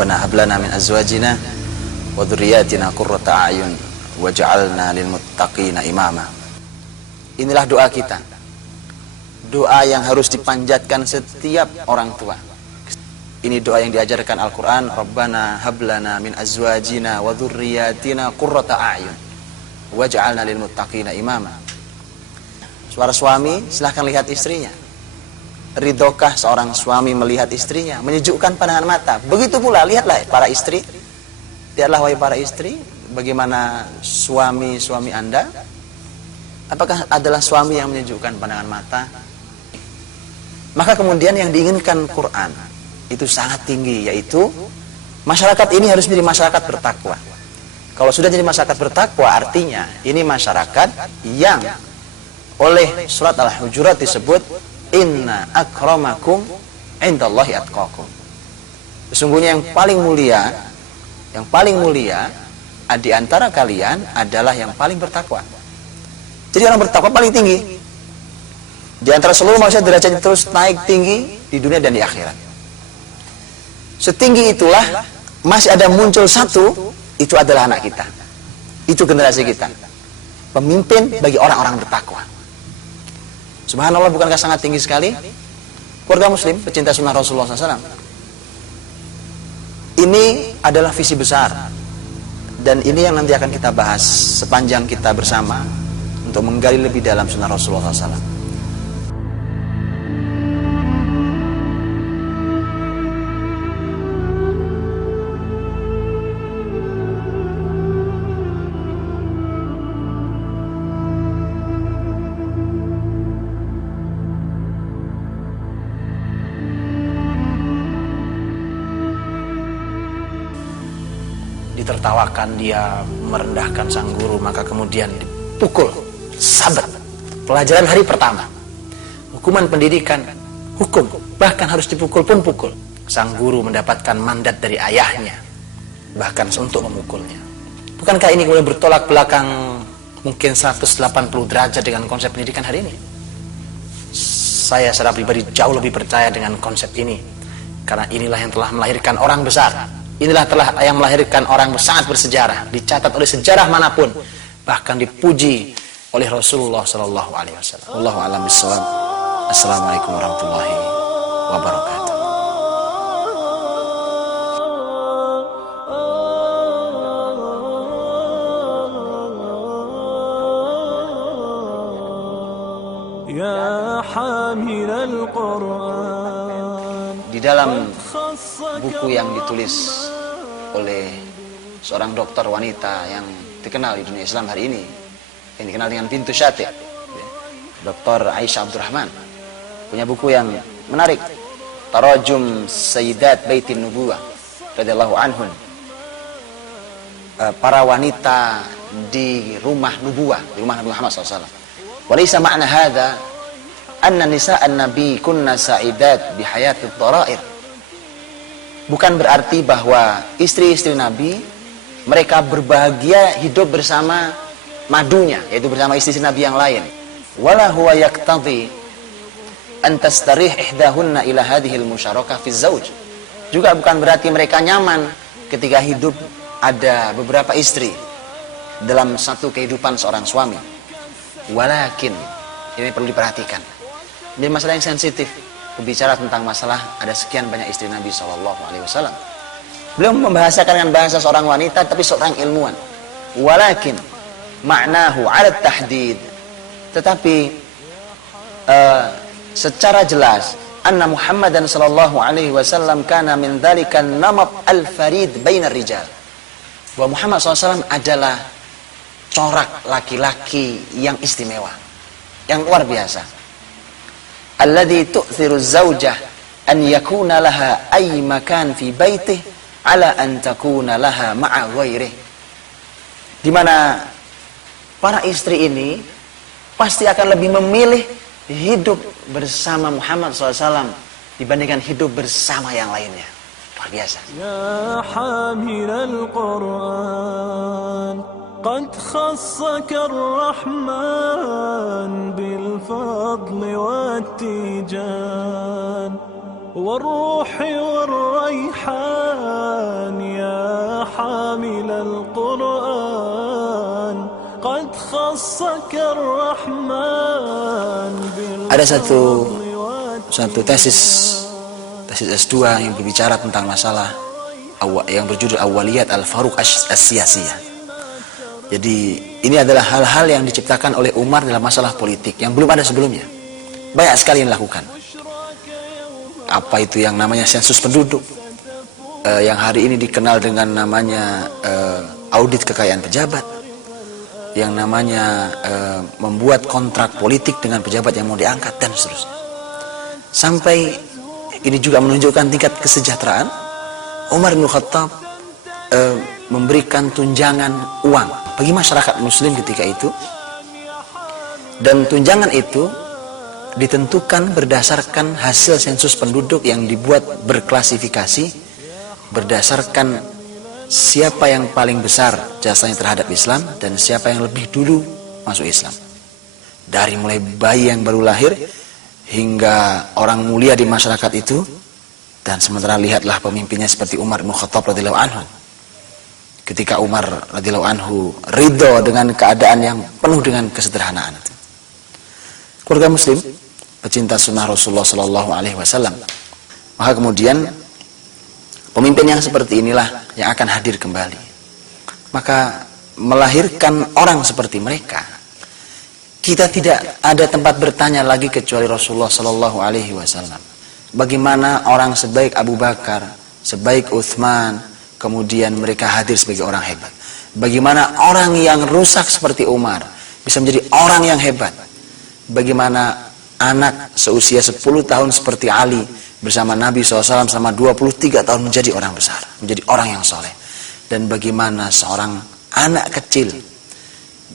Rabbana hab lana min azwajina wa dzurriyyatina qurrata a'yun waj'alna lil muttaqina imama. Inilah doa kita. Doa yang harus dipanjatkan setiap orang tua. Ini doa yang diajarkan Al-Quran. Rabbana hab lana min azwajina wa dzurriyyatina qurrata a'yun waj'alna lil muttaqina imama. Suara suami, silahkan lihat istrinya. Ridhokah seorang suami melihat istrinya? Menyejukkan pandangan mata. Begitu pula, lihatlah para istri. Lihatlah wahai para istri, bagaimana suami-suami Anda. Apakah adalah suami yang menyejukkan pandangan mata? Maka kemudian yang diinginkan Quran itu sangat tinggi, yaitu masyarakat ini harus menjadi masyarakat bertakwa. Kalau sudah jadi masyarakat bertakwa, artinya ini masyarakat yang oleh surat Al-Hujurat disebut inna akramakum indallahi atqakum. Sesungguhnya yang paling mulia di antara kalian adalah yang paling bertakwa. Jadi orang bertakwa paling tinggi. Di antara seluruh manusia derajatnya terus naik tinggi di dunia dan di akhirat. Setinggi itulah masih ada muncul satu, itu adalah anak kita. Itu generasi kita. Pemimpin bagi orang-orang bertakwa. Subhanallah, bukankah sangat tinggi sekali? Keluarga muslim, pecinta sunnah Rasulullah SAW. Ini adalah visi besar. Dan ini yang nanti akan kita bahas sepanjang kita bersama untuk menggali lebih dalam sunnah Rasulullah SAW. Ditertawakan dia, merendahkan sang guru, maka kemudian dipukul, sabat. Pelajaran hari pertama, hukuman pendidikan, hukum, bahkan harus dipukul pun pukul. Sang guru mendapatkan mandat dari ayahnya, bahkan untuk memukulnya. Bukankah ini kemudian bertolak belakang mungkin 180 derajat dengan konsep pendidikan hari ini? Saya secara pribadi jauh lebih percaya dengan konsep ini, karena inilah yang telah melahirkan orang besar. Inilah telah yang melahirkan orang sangat bersejarah, dicatat oleh sejarah manapun, bahkan dipuji oleh Rasulullah Sallallahu Alaihi Wasallam. Wallahu a'lam bishawab. Assalamualaikum warahmatullahi wabarakatuh. Ya hamilal Quran. Di dalam buku yang ditulis oleh seorang dokter wanita yang dikenal di dunia Islam hari ini, yang dikenal dengan Bintu Syati', Dr. Aisyah Abdurrahman, punya buku yang menarik, Tarajum Sayyidat Baitin Nubuwah radhiyallahu anhun, para wanita di rumah nubuwah, di rumah Nabi Muhammad SAW. Walaysa ma'na hadha anna nisa'an nabi kunna sa'idat bihayatid dharair. Bukan berarti bahwa istri-istri Nabi mereka berbahagia hidup bersama madunya, yaitu bersama istri-istri Nabi yang lain. Wala huwa yaqtadhi an tastarih ihdahunna ila hadhil musyarakah fi zauj. Juga bukan berarti mereka nyaman ketika hidup ada beberapa istri dalam satu kehidupan seorang suami. Walakin, ini perlu diperhatikan. Ini masalah yang sensitif. Berbicara tentang masalah ada sekian banyak istri Nabi SAW. Beliau membahasakan dengan bahasa seorang wanita, tapi seorang ilmuwan. Walakin ma'nahu 'ala tahdid. Tetapi secara jelas, anna Muhammadan sallallahu alaihi wasallam kana min dzalika namat al-farid bainar rijal. Bahwa Muhammad SAW adalah corak laki-laki yang istimewa, yang luar biasa. Alladhi tu'thiru zawjah an yakuna laha ay makan fi baitih ala an takuna laha ma'a ghairih. Di mana para istri ini pasti akan lebih memilih hidup bersama Muhammad SAW dibandingkan hidup bersama yang lainnya. Luar biasa. Ya hamilal Quran قد خصك الرحمن بالفضل والتيجان والروح والريحان إلى القرآن قد خصك الرحمن. Ada satu tesis S2 yang berbicara tentang masalah yang berjudul Awwaliyat Al-Faruq As-Siyasiyah. Jadi ini adalah hal-hal yang diciptakan oleh Umar dalam masalah politik yang belum ada sebelumnya. Banyak sekali yang dilakukan. Apa itu yang namanya sensus penduduk, yang hari ini dikenal dengan namanya audit kekayaan pejabat, yang namanya membuat kontrak politik dengan pejabat yang mau diangkat, dan seterusnya. Sampai ini juga menunjukkan tingkat kesejahteraan. Umar bin Khattab memberikan tunjangan uang bagi masyarakat muslim ketika itu, dan tunjangan itu ditentukan berdasarkan hasil sensus penduduk yang dibuat berklasifikasi berdasarkan siapa yang paling besar jasanya terhadap Islam dan siapa yang lebih dulu masuk Islam, dari mulai bayi yang baru lahir hingga orang mulia di masyarakat itu. Dan sementara lihatlah pemimpinnya seperti Umar bin Khattab radhiyallahu anhu. Ketika Umar radhiyallahu anhu ridho dengan keadaan yang penuh dengan kesederhanaan itu. Keluarga muslim, pecinta sunnah Rasulullah sallallahu alaihi wasallam. Maka kemudian pemimpin yang seperti inilah yang akan hadir kembali. Maka melahirkan orang seperti mereka, kita tidak ada tempat bertanya lagi kecuali Rasulullah sallallahu alaihi wasallam. Bagaimana orang sebaik Abu Bakar, sebaik Uthman, kemudian mereka hadir sebagai orang hebat. Bagaimana orang yang rusak seperti Umar bisa menjadi orang yang hebat. Bagaimana anak seusia 10 tahun seperti Ali bersama Nabi SAW selama 23 tahun menjadi orang besar, menjadi orang yang soleh. Dan bagaimana seorang anak kecil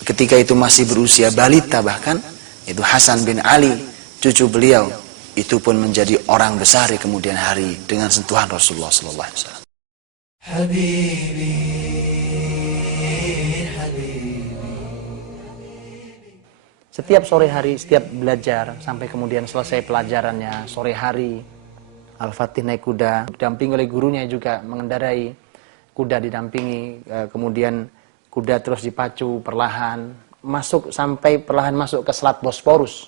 ketika itu masih berusia balita bahkan, itu Hasan bin Ali, cucu beliau, itu pun menjadi orang besar di kemudian hari dengan sentuhan Rasulullah sallallahu alaihi wasallam. Habibi, habibi. Setiap sore hari, setiap belajar sampai kemudian selesai pelajarannya, sore hari Al-Fatih naik kuda, didampingi oleh gurunya juga mengendarai kuda, didampingi, kemudian kuda terus dipacu perlahan masuk sampai perlahan masuk ke Selat Bosporus.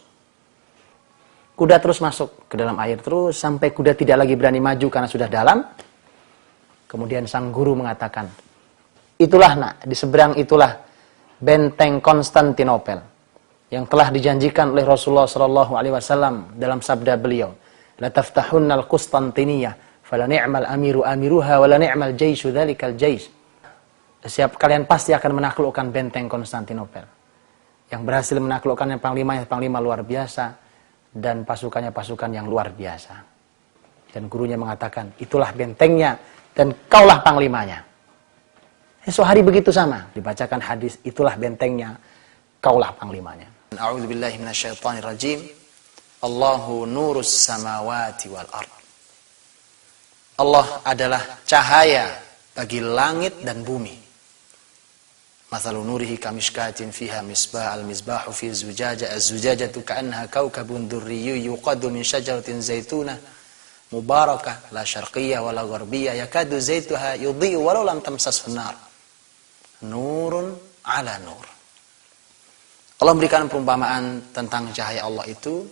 Kuda terus masuk ke dalam air terus sampai kuda tidak lagi berani maju karena sudah dalam. Kemudian sang guru mengatakan, itulah nak, di seberang itulah benteng Konstantinopel yang telah dijanjikan oleh Rasulullah sallallahu alaihi wasallam dalam sabda beliau, la taftahunnal Qustantiniyah fala ni'mal amiru amiruha wala ni'mal jaishu dzalikal jais. Siap kalian pasti akan menaklukkan benteng Konstantinopel. Yang berhasil menaklukkan yang panglima luar biasa, dan pasukannya pasukan yang luar biasa. Dan gurunya mengatakan, itulah bentengnya dan kaulah panglimanya. Esok hari begitu sama, dibacakan hadis, itulah bentengnya, kaulah panglimanya. A'udzubillahi minasyaitonirrajim. Allahu nurus samawati wal ard. Allah adalah cahaya bagi langit dan bumi. Mathalu nurihi kamishkatin fiha misbah, al-misbahu fi zujaja, az-zujajatu ka'annaha kawkabun durriyyu yuqadu min syajaratin zaitunah mubarakah la syarqiyyah wa la gharbiyah yakadu zaituha yudhi'u walau lam tamsashu nar. Nurun ala nur. Allah memberikan perumpamaan tentang cahaya Allah itu,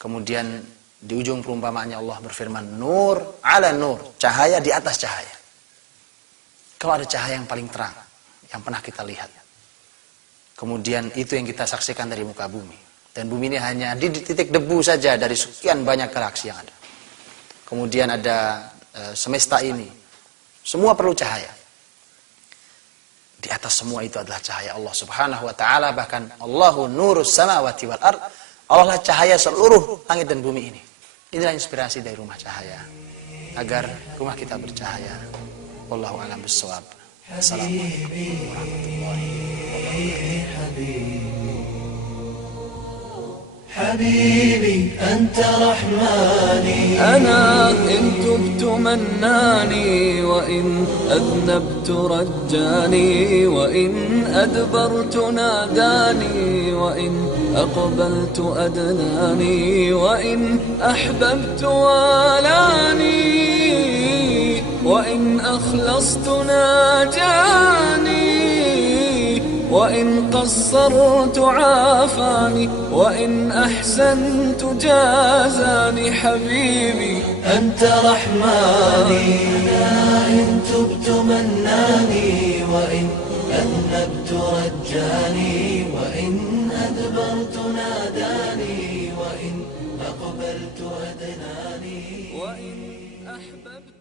kemudian di ujung perumpamaannya Allah berfirman nur ala nur, cahaya di atas cahaya. Kalau ada cahaya yang paling terang yang pernah kita lihat, kemudian itu yang kita saksikan dari muka bumi, dan bumi ini hanya di titik debu saja dari sekian banyak galaksi yang ada. Kemudian ada semesta ini, semua perlu cahaya. Di atas semua itu adalah cahaya Allah subhanahu wa ta'ala. Bahkan Allahu nurus samawati wal ard, Allah lah cahaya seluruh langit dan bumi ini. Inilah inspirasi dari rumah cahaya, agar rumah kita bercahaya. Wallahu a'lam bissawab. Assalamualaikum warahmatullahi wabarakatuh. حبيبي أنت رحماني أنا إن تبت مناني وإن أذنبت رجاني وإن أدبرت ناداني وإن أقبلت أدناني وإن أحببت والاني وإن أخلصت ناجاني وإن قصرت عافاني وإن أحسنت جازاني حبيبي أنت رحماني إن تبت مناني وإن أذنبت رجاني وإن أدبرت ناداني وإن أقبلت أدناني وإن أحببت